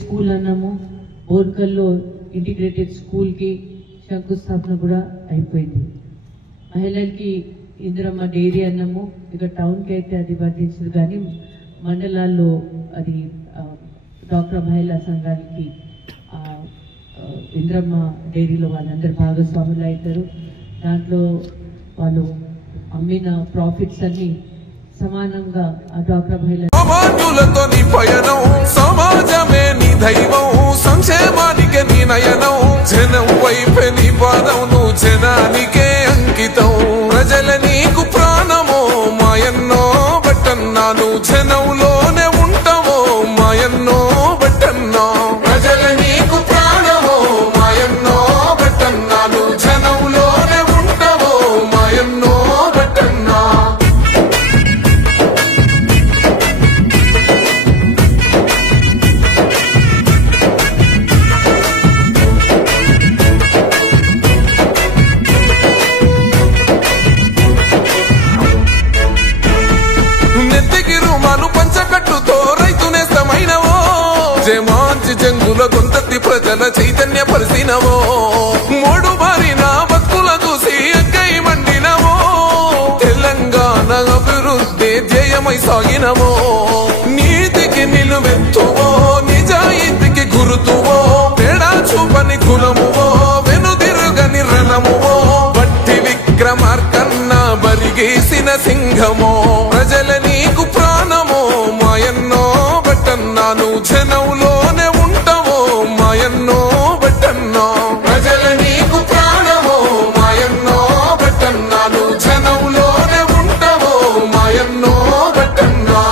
School అన్నాము, బోర్కల్లో integrated school కి శంకుస్థాపన కూడా అయిపోయింది. మహిళలకి ఇందిరమ్మ డైరీ అన్నాము, ఇక టౌన్ కి అయితే అది వర్తించదు, కానీ మండలాల్లో అది డాక్టర్ మహిళా సంఘానికి ఇందిరమ్మ డైరీలో వాళ్ళందరూ భాగస్వాములు అవుతారు. దాంట్లో వాళ్ళు అమ్మిన ప్రాఫిట్స్ అన్ని సమానంగా ఆ డాక్టర్ మహిళ సమాజమే నీ దైవం, సంక్షేమానికే నీ నయనం, జనం వైపే నీ పాదం, నువ్వు జనానికే అంకితం. ప్రజల నీకు ప్రాణమో మాయన్నో బట్టన్నా, నువ్వు జనంలోనే ఉంటావో మాయన్నో బట్టన్నా. ప్రజల నీకు ప్రాణమో మాయన్నో బట్టన్నా, నువ్వు జనంలోనే ఉంటావో మాయన్నో బట్టన్నా. పంచకట్టుతో రైతునేస్తమైనవో, జమాంచి జంగుల గొంతెత్తి ప్రజల చైతన్య పరిసినవో, మూడు బారిన బతుకుల చూసి అక్కై మండినవో, తెలంగాణ అభివృద్ధి ధ్యేయమై సాగినవో. నీతికి నిలువెత్తువో, నిజాయితీకి గురుతువో, తేడా చూపని కులమువో, వెనుదిరుగని రణమువో, బట్టి విక్రమార్కన్న బరిగేసిన సింహమో. ప్రజల నీకు ప్రాణమో మాయన్నో బట్టన్నా, నువ్వు జనంలోనే ఉంటావో మాయన్నో బట్టన్నా. ప్రజల నీకు ప్రాణమో మాయన్నో బట్టన్నా, నువ్వు జనంలోనే ఉంటావో మాయన్నో బట్టన్నా.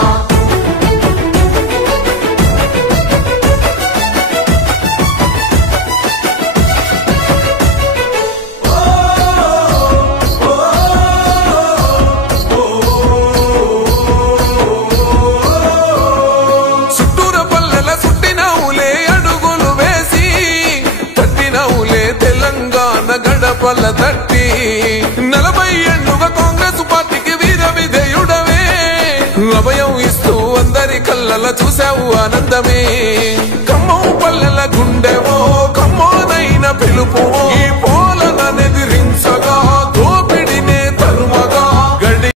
గడపల తట్టి 40 ఏళ్లుగా కాంగ్రెస్ పార్టీకి వీర విధేయుడవే, అభయం ఇస్తూ అందరి కళ్ళల చూసావు ఆనందమే. ఖమ్మం పల్లెల గుండెవో, ఖమ్మోనైన పిలుపువో, ఈ